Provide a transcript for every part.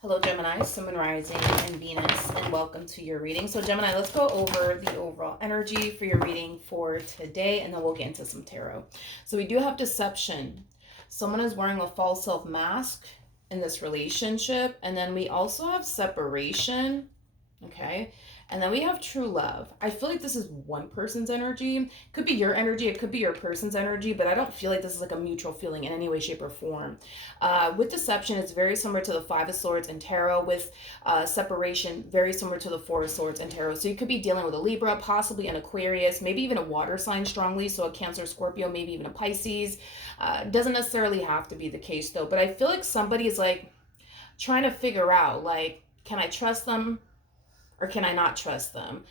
Hello, Gemini, Sun, Moon, Rising, and Venus, and welcome to your reading. So, Gemini, let's go over the overall energy for your reading for today, and then we'll get into some tarot. So, we do have deception. Someone is wearing a false self mask in this relationship, and then we also have separation. Okay. And then we have true love. I feel like this is one person's energy. Could be your energy. It could be your person's energy, but I don't feel like this is like a mutual feeling in any way, shape, or form. With deception, it's very similar to the Five of Swords and Tarot. With separation, very similar to the Four of Swords and Tarot. So you could be dealing with a Libra, possibly an Aquarius, maybe even a water sign strongly. So a Cancer, Scorpio, maybe even a Pisces. Doesn't necessarily have to be the case though. But I feel like somebody is like trying to figure out, like, can I trust them? Or can I not trust them?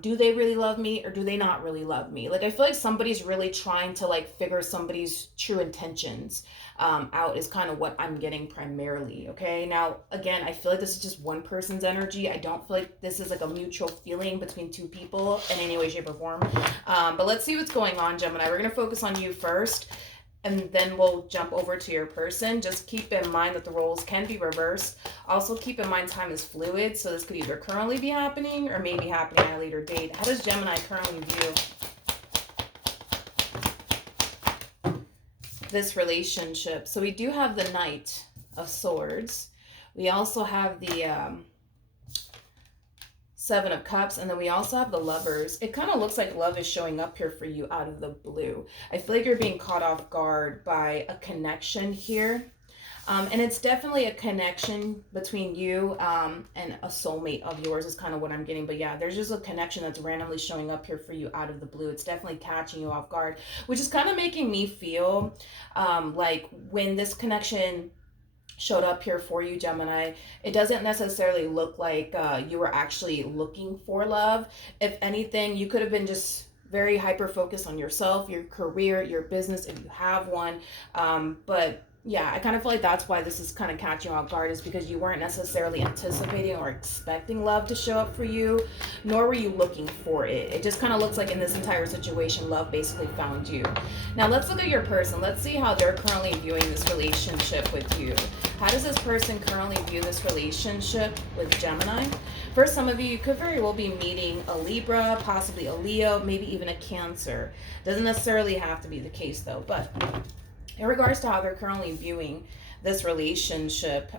Do they really love me or do they not really love me? Like, I feel like somebody's really trying to like figure somebody's true intentions out is kind of what I'm getting primarily. Okay. Now, again, I feel like this is just one person's energy. I don't feel like this is like a mutual feeling between two people in any way, shape, or form. But let's see what's going on, Gemini. We're going to focus on you first, and then we'll jump over to your person. Just keep in mind that the roles can be reversed. Also keep in mind time is fluid, so this could either currently be happening or maybe happening at a later date. How does Gemini currently view this relationship? So we do have the Knight of Swords. We also have the Seven of Cups, and then we also have the Lovers. It kind of looks like love is showing up here for you out of the blue. I feel like you're being caught off guard by a connection here. And it's definitely a connection between you and a soulmate of yours is kind of what I'm getting. But yeah, there's just a connection that's randomly showing up here for you out of the blue. It's definitely catching you off guard, which is kind of making me feel like when this connection showed up here for you, Gemini, it doesn't necessarily look like you were actually looking for love. If anything, you could have been just very hyper focused on yourself, your career, your business, if you have one. But yeah, I kind of feel like that's why this is kind of catching you off guard, is because you weren't necessarily anticipating or expecting love to show up for you, nor were you looking for it. It just kind of looks like in this entire situation, love basically found you. Now let's look at your person. Let's see how they're currently viewing this relationship with you. How does this person currently view this relationship with Gemini? For some of you, you could very well be meeting a Libra, possibly a Leo, maybe even a Cancer. Doesn't necessarily have to be the case though, but in regards to how they're currently viewing this relationship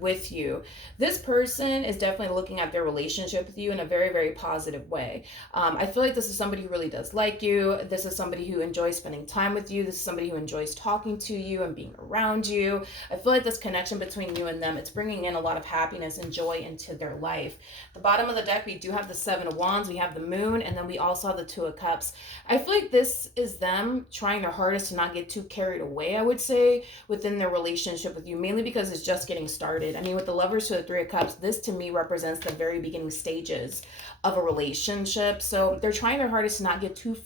with you, this person is definitely looking at their relationship with you in a very, very positive way. I feel like this is somebody who really does like you. This is somebody who enjoys spending time with you. This is somebody who enjoys talking to you and being around you. I feel like this connection between you and them, it's bringing in a lot of happiness and joy into their life. The bottom of the deck, we do have the Seven of Wands, we have the Moon, and then we also have the Two of Cups. I feel like this is them trying their hardest to not get too carried away, I would say, within their relationship with you, mainly because it's just getting started. I mean, with the Lovers to the Three of Cups, this to me represents the very beginning stages of a relationship. So they're trying their hardest to not get too,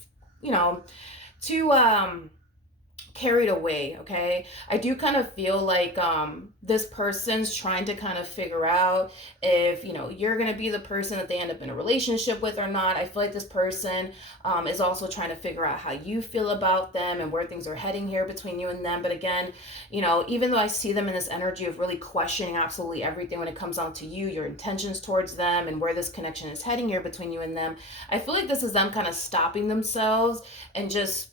too carried away. Okay, I do kind of feel like this person's trying to kind of figure out if you're gonna be the person that they end up in a relationship with or not. I feel like this person is also trying to figure out how you feel about them and where things are heading here between you and them. But again, even though I see them in this energy of really questioning absolutely everything when it comes down to you, your intentions towards them, and where this connection is heading here between you and them, I feel like this is them kind of stopping themselves and just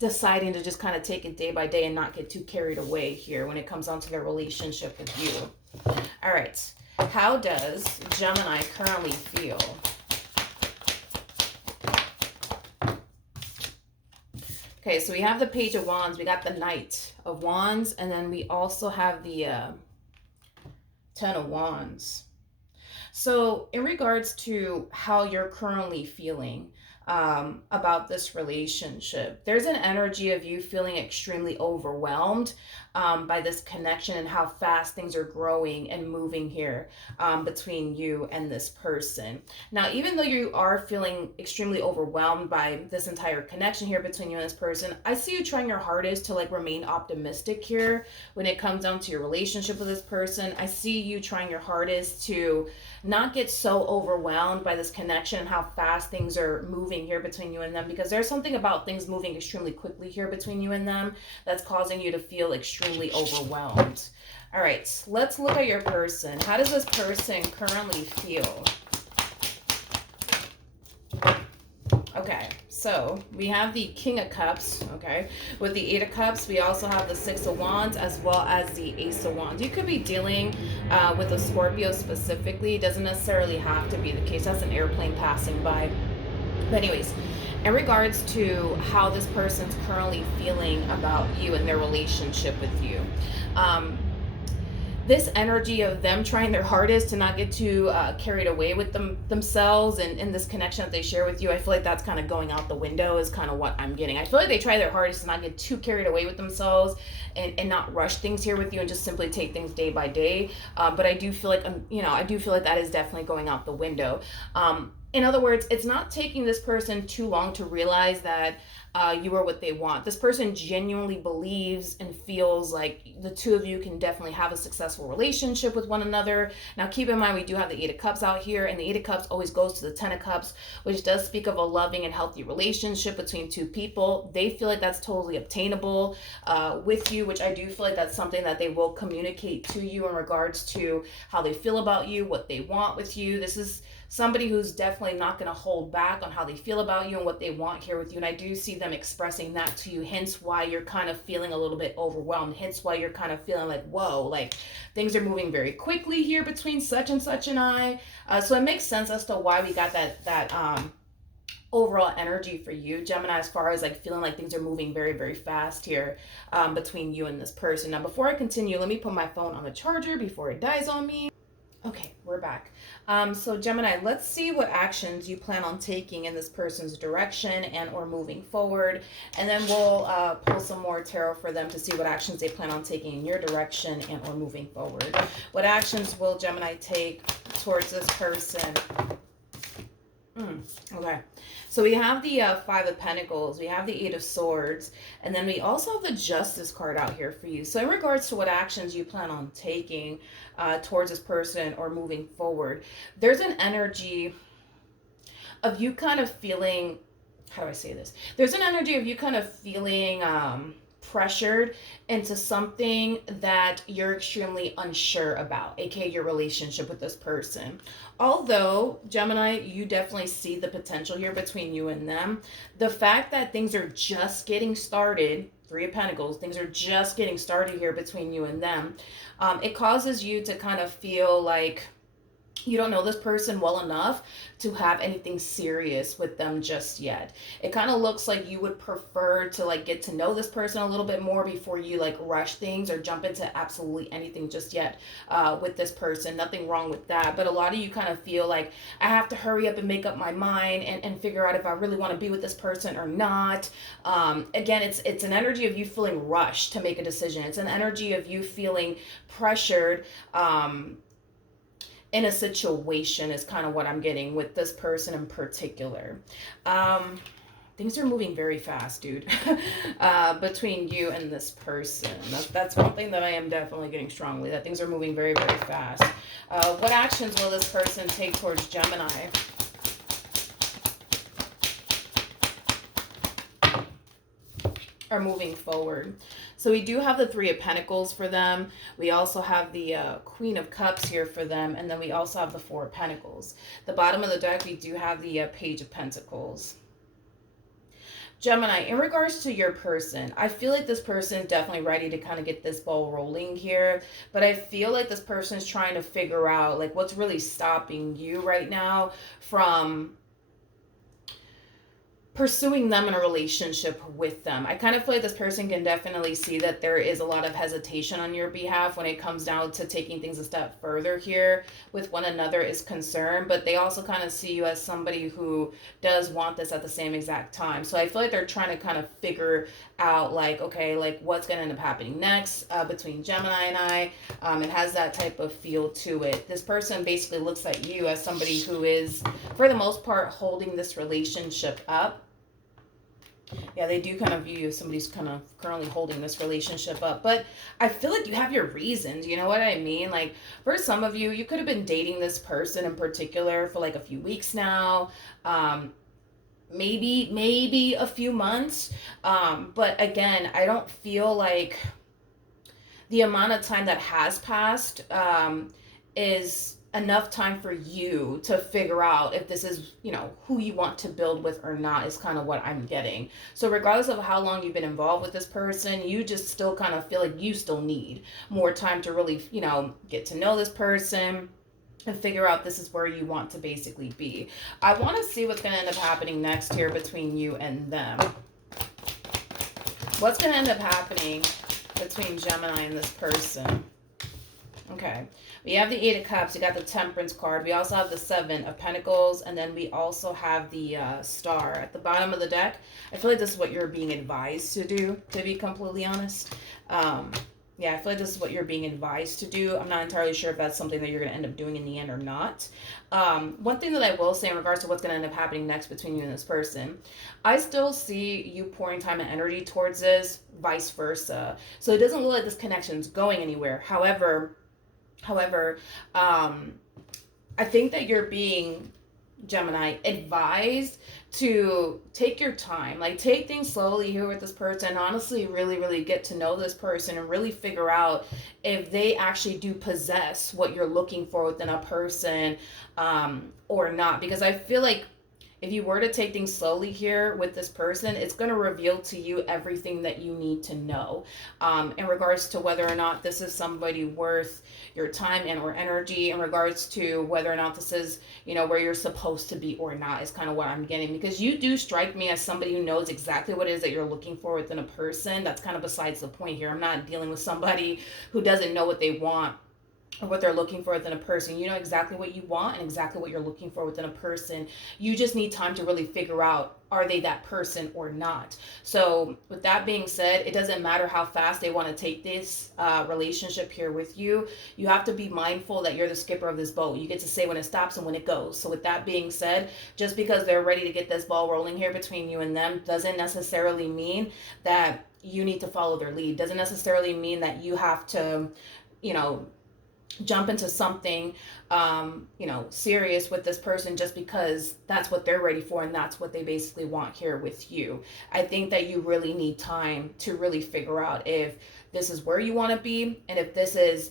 deciding to just kind of take it day by day and not get too carried away here when it comes down to their relationship with you. All right, how does Gemini currently feel? Okay, so we have the Page of Wands, we got the Knight of Wands, and then we also have the Ten of Wands. So in regards to how you're currently feeling about this relationship, there's an energy of you feeling extremely overwhelmed by this connection and how fast things are growing and moving here between you and this person. Now, even though you are feeling extremely overwhelmed by this entire connection here between you and this person, I see you trying your hardest to like remain optimistic here when it comes down to your relationship with this person. I see you trying your hardest to not get so overwhelmed by this connection and how fast things are moving here between you and them, because there's something about things moving extremely quickly here between you and them that's causing you to feel extremely overwhelmed. All right, let's look at your person. How does this person currently feel? Okay, so we have the King of Cups, okay? With the Eight of Cups, we also have the Six of Wands as well as the Ace of Wands. You could be dealing with a Scorpio specifically. It doesn't necessarily have to be the case. That's an airplane passing by. But anyways, in regards to how this person's currently feeling about you and their relationship with you, um, this energy of them trying their hardest to not get too carried away with themselves and this connection that they share with you, I feel like that's kind of going out the window is kind of what I'm getting. I feel like they try their hardest to not get too carried away with themselves and not rush things here with you and just simply take things day by day. But I do feel like, I do feel like that is definitely going out the window. In other words, it's not taking this person too long to realize that you are what they want. This person genuinely believes and feels like the two of you can definitely have a successful relationship with one another. Now, keep in mind, we do have the Eight of Cups out here, and the Eight of Cups always goes to the Ten of Cups, which does speak of a loving and healthy relationship between two people. They feel like that's totally obtainable with you, which I do feel like that's something that they will communicate to you in regards to how they feel about you, what they want with you. This is somebody who's definitely not going to hold back on how they feel about you and what they want here with you. And I do see them expressing that to you, hence why you're kind of feeling a little bit overwhelmed, hence why you're kind of feeling like, whoa, like things are moving very quickly here between such and such and I. So it makes sense as to why we got that overall energy for you, Gemini, as far as like feeling like things are moving very, very fast here between you and this person. Now, before I continue, let me put my phone on the charger before it dies on me. Okay, we're back. So Gemini, let's see what actions you plan on taking in this person's direction and or moving forward. And then we'll pull some more tarot for them to see what actions they plan on taking in your direction and or moving forward. What actions will Gemini take towards this person? Okay, so we have the Five of Pentacles, we have the Eight of Swords, and then we also have the Justice card out here for you. So in regards to what actions you plan on taking towards this person or moving forward, there's an energy of you kind of feeling, how do I say this? There's an energy of you kind of feeling pressured into something that you're extremely unsure about, aka your relationship with this person. Although, Gemini, you definitely see the potential here between you and them, the fact that things are just getting started, Three of Pentacles, things are just getting started here between you and them, it causes you to kind of feel like you don't know this person well enough to have anything serious with them just yet. It kind of looks like you would prefer to like get to know this person a little bit more before you like rush things or jump into absolutely anything just yet with this person. Nothing wrong with that. But a lot of you kind of feel like I have to hurry up and make up my mind and figure out if I really want to be with this person or not. Again, it's an energy of you feeling rushed to make a decision. It's an energy of you feeling pressured in a situation is kind of what I'm getting with this person in particular. Things are moving very fast, dude, between you and this person. That's one thing that I am definitely getting strongly, that things are moving very, very fast. What actions will this person take towards Gemini? Are moving forward. So we do have the Three of Pentacles for them. We also have the Queen of Cups here for them. And then we also have the Four of Pentacles. The bottom of the deck, we do have the Page of Pentacles. Gemini, in regards to your person, I feel like this person is definitely ready to kind of get this ball rolling here. But I feel like this person is trying to figure out like what's really stopping you right now from pursuing them in a relationship with them. I kind of feel like this person can definitely see that there is a lot of hesitation on your behalf when it comes down to taking things a step further here with one another is concerned, but they also kind of see you as somebody who does want this at the same exact time. So I feel like they're trying to kind of figure out like, okay, like what's going to end up happening next between Gemini and I. It has that type of feel to it. This person basically looks at you as somebody who is, for the most part, holding this relationship up. Yeah, they do kind of view you as somebody who's kind of currently holding this relationship up. But I feel like you have your reasons, you know what I mean? Like, for some of you, you could have been dating this person in particular for like a few weeks now. Maybe a few months. But again, I don't feel like the amount of time that has passed is enough time for you to figure out if this is, who you want to build with or not, is kind of what I'm getting. So regardless of how long you've been involved with this person, you just still kind of feel like you still need more time to really, get to know this person and figure out this is where you want to basically be. I want to see what's going to end up happening next here between you and them. What's going to end up happening between Gemini and this person? Okay. We have the Eight of Cups. You got the Temperance card. We also have the Seven of Pentacles. And then we also have the Star at the bottom of the deck. I feel like this is what you're being advised to do, to be completely honest. Yeah, I feel like this is what you're being advised to do. I'm not entirely sure if that's something that you're going to end up doing in the end or not. One thing that I will say in regards to what's going to end up happening next between you and this person, I still see you pouring time and energy towards this, vice versa. So it doesn't look like this connection's going anywhere. However, I think that you're being, Gemini, advised to take your time, like take things slowly here with this person. Honestly, really, really get to know this person and really figure out if they actually do possess what you're looking for within a person, or not. Because I feel like if you were to take things slowly here with this person, it's going to reveal to you everything that you need to know in regards to whether or not this is somebody worth your time and or energy, in regards to whether or not this is, where you're supposed to be or not, is kind of what I'm getting. Because you do strike me as somebody who knows exactly what it is that you're looking for within a person. That's kind of besides the point here. I'm not dealing with somebody who doesn't know what they want or what they're looking for within a person. You know exactly what you want and exactly what you're looking for within a person. You just need time to really figure out, are they that person or not? So with that being said, it doesn't matter how fast they want to take this relationship here with you. You have to be mindful that you're the skipper of this boat. You get to say when it stops and when it goes. So with that being said, just because they're ready to get this ball rolling here between you and them doesn't necessarily mean that you need to follow their lead. Doesn't necessarily mean that you have to, jump into something serious with this person just because that's what they're ready for and that's what they basically want here with you. I think that you really need time to really figure out if this is where you want to be and if this is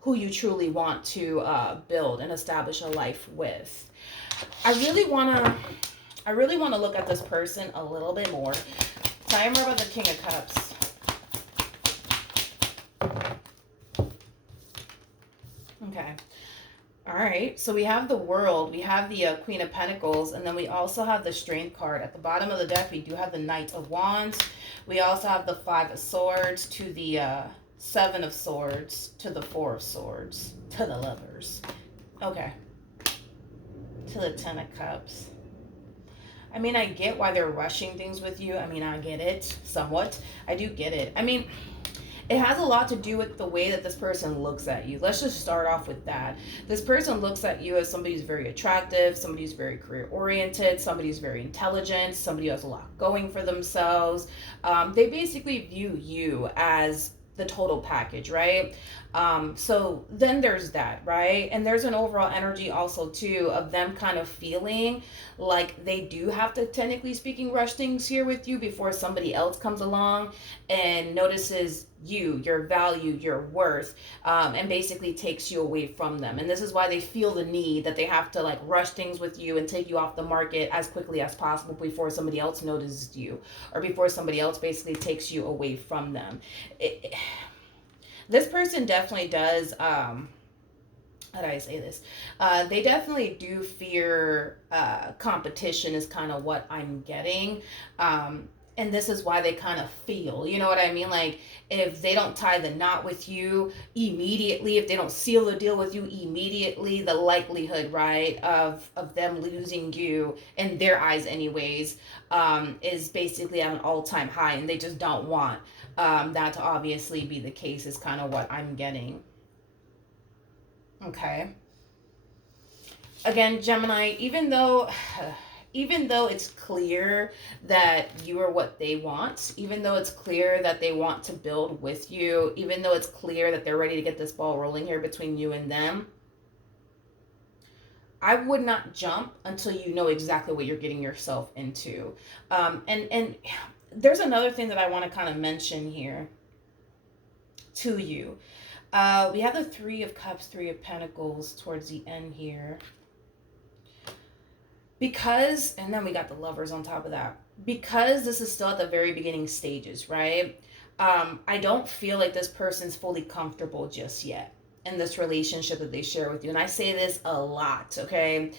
who you truly want to build and establish a life with. I really want to look at this person a little bit more. Tell me more about the King of Cups. Okay. All right. So we have the World. We have the Queen of Pentacles. And then we also have the Strength card. At the bottom of the deck, we do have the Knight of Wands. We also have the Five of Swords to the Seven of Swords to the Four of Swords to the Lovers. Okay. To the Ten of Cups. I mean, I get why they're rushing things with you. I mean, I get it somewhat. I do get it. I mean, it has a lot to do with the way that this person looks at you. Let's just start off with that. This person looks at you as somebody who's very attractive, somebody who's very career-oriented, somebody who's very intelligent, somebody who has a lot going for themselves. They basically view you as the total package, right? So then there's that, right? And there's an overall energy also too of them kind of feeling like they do have to, technically speaking, rush things here with you before somebody else comes along and notices you, your value, your worth, and basically takes you away from them. And this is why they feel the need that they have to like rush things with you and take you off the market as quickly as possible before somebody else notices you or before somebody else basically takes you away from them. This person definitely does, how do I say this? They definitely do fear competition is kind of what I'm getting. And this is why they kind of feel, you know what I mean? Like if they don't tie the knot with you immediately, if they don't seal the deal with you immediately, the likelihood, right, of them losing you in their eyes anyways, is basically at an all-time high, and they just don't want that to obviously be the case is kind of what I'm getting. Okay. Again, Gemini, even though it's clear that you are what they want, even though it's clear that they want to build with you, even though it's clear that they're ready to get this ball rolling here between you and them, I would not jump until you know exactly what you're getting yourself into. And there's another thing that I want to kind of mention here. to you. We have the Three of Cups, Three of Pentacles towards the end here. Because, and then we got the Lovers on top of that. Because this is still at the very beginning stages, right? I don't feel like this person's fully comfortable just yet in this relationship that they share with you. And I say this a lot, okay?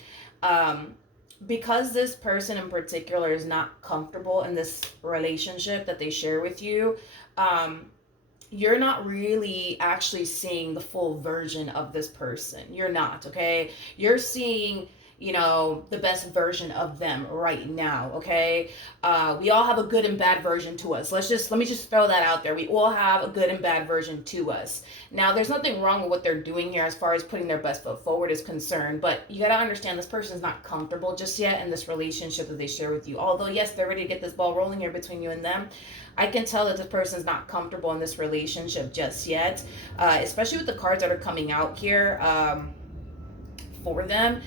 Because this person in particular is not comfortable in this relationship that they share with you, you're not really actually seeing the full version of this person. You're not, okay? You're seeing, you know, the best version of them right now, okay? We all have a good and bad version to us. Let me just throw that out there. We all have a good and bad version to us. Now, there's nothing wrong with what they're doing here as far as putting their best foot forward is concerned, but you got to understand this person's not comfortable just yet in this relationship that they share with you. Although, yes, they're ready to get this ball rolling here between you and them. I can tell that this person's not comfortable in this relationship just yet, especially with the cards that are coming out here. For them,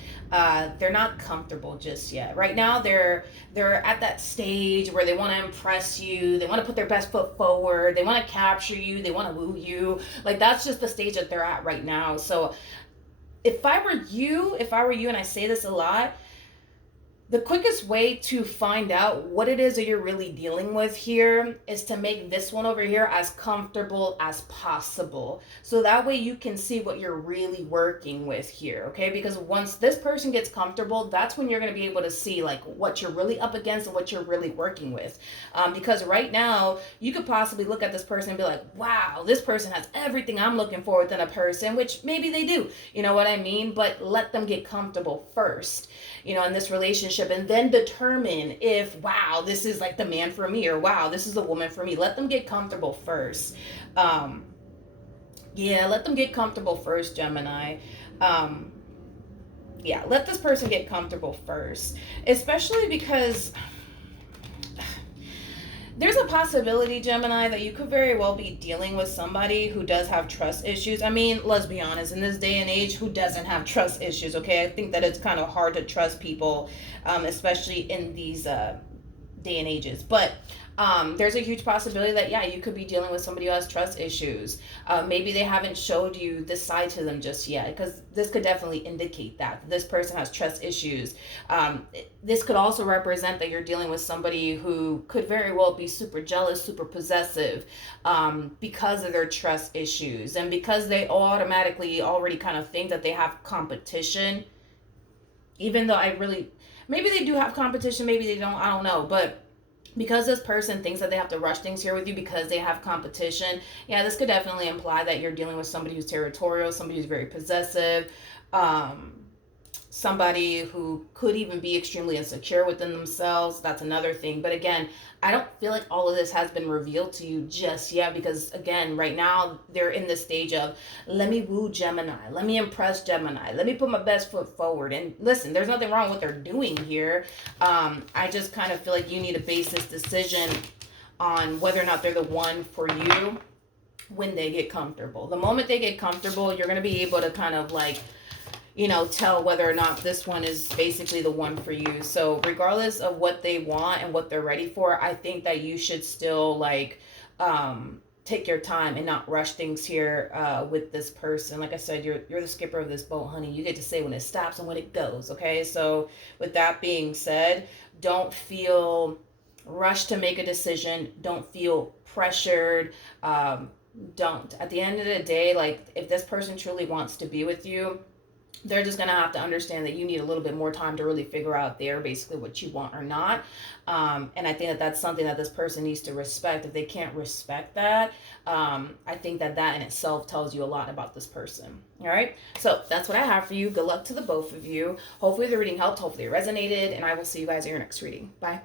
they're not comfortable just yet. Right now, they're at that stage where they want to impress you. They want to put their best foot forward. They want to capture you. They want to woo you. Like, that's just the stage that they're at right now. So if I were you, and I say this a lot, the quickest way to find out what it is that you're really dealing with here is to make this one over here as comfortable as possible. So that way you can see what you're really working with here, okay? Because once this person gets comfortable, that's when you're going to be able to see like what you're really up against and what you're really working with. Because right now, you could possibly look at this person and be like, wow, this person has everything I'm looking for within a person, which maybe they do, you know what I mean? But let them get comfortable first, you know, in this relationship, and then determine if, wow, this is like the man for me, or wow, this is the woman for me. Let them get comfortable first. Yeah, let them get comfortable first, Gemini. Yeah, let this person get comfortable first, especially because there's a possibility, Gemini, that you could very well be dealing with somebody who does have trust issues. I mean, let's be honest, in this day and age, who doesn't have trust issues, okay? I think that it's kind of hard to trust people, especially in these day and ages. But there's a huge possibility that, yeah, you could be dealing with somebody who has trust issues. Maybe they haven't showed you this side to them just yet, because this could definitely indicate that this person has trust issues. This could also represent that you're dealing with somebody who could very well be super jealous, super possessive, because of their trust issues, and because they automatically already kind of think that they have competition, even though maybe they do have competition, maybe they don't, I don't know, but because this person thinks that they have to rush things here with you because they have competition, yeah, this could definitely imply that you're dealing with somebody who's territorial, somebody who's very possessive, somebody who could even be extremely insecure within themselves. That's another thing. But again, I don't feel like all of this has been revealed to you just yet, because again, right now they're in this stage of, let me woo Gemini, let me impress Gemini, let me put my best foot forward. And listen, there's nothing wrong with what they're doing here. I just kind of feel like you need to base this decision on whether or not they're the one for you when they get comfortable. The moment they get comfortable, you're going to be able to kind of like, you know, tell whether or not this one is basically the one for you. So regardless of what they want and what they're ready for, I think that you should still like take your time and not rush things here with this person. Like I said, you're the skipper of this boat, honey. You get to say when it stops and when it goes, okay? So with that being said, don't feel rushed to make a decision. Don't feel pressured. Don't. At the end of the day, like, if this person truly wants to be with you, they're just going to have to understand that you need a little bit more time to really figure out there basically what you want or not. And I think that that's something that this person needs to respect. If they can't respect that, I think that that in itself tells you a lot about this person. All right. So that's what I have for you. Good luck to the both of you. Hopefully the reading helped. Hopefully it resonated. And I will see you guys in your next reading. Bye.